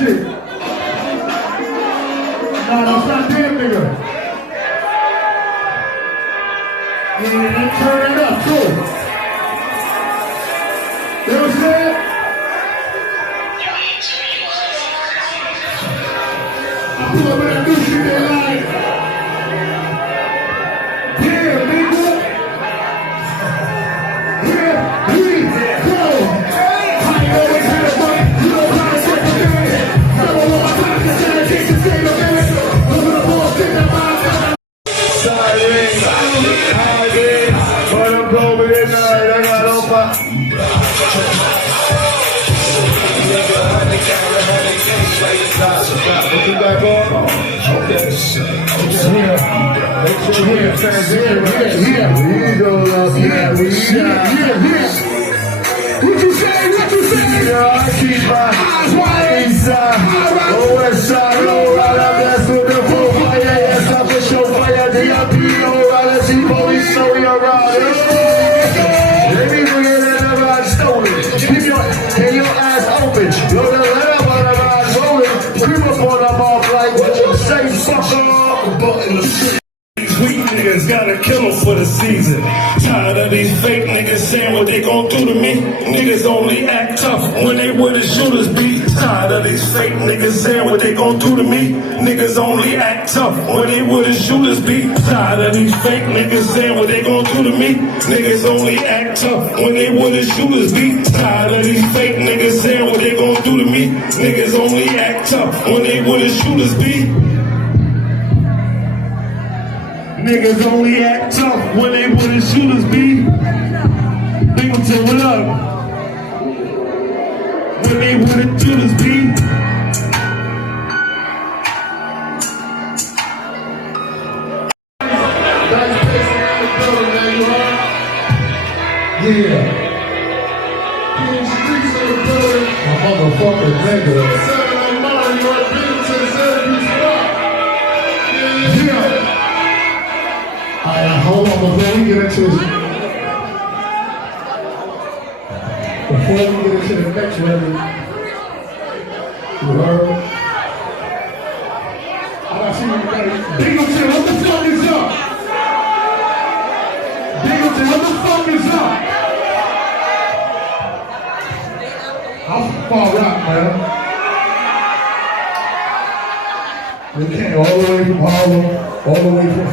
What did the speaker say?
shit. Nah, that's not damn nigga. And turn it up too. You know what I'm saying? I pull up with that new shit they like. Yeah, nigga. Here we go. I always had a money. You know how to set the game. Never want my time to set a case to stay the man. Look at the bullshit that my Siren, hiding, but I'm going in night. I got on my. What you got going on? Okay. Here. What you say? Yeah, I keep my eyes wide inside. Oh, west side, low rider, that's what the full fire. Yes, I for show fire. DIP, low rider, see police, so you're around. Let me bring it in the ride stolen. Keep your ass open. Yo, the letter on the ride rolling. Creep up on the mouth like what you say, fucker. Button the shit. Weak niggas gotta kill them for the season. Tired of these fake niggas saying what they gon' do to me. Niggas only act tough when they where the shooters be. Tired of these fake niggas saying what they gon' do to me. Niggas only act tough when they where the shooters be. Tired of these fake niggas saying what they gon' do to me. Niggas only act tough when they where the shooters be. Tired of these fake niggas saying what they gon' do to me. Niggas only act tough when they where the shooters be. Niggas only act tough when they where the shooters be. Binghamton, what up? When they where the shooters be. Yeah. King Streets in the building. My motherfucking nigga. Alright, hold on before we get into this. Before we get into the next record, you heard? I see you ready. Binghamton, what the fuck is up? Binghamton, what the fuck is up? How far out, man? We came all the way from Harlem, all the way from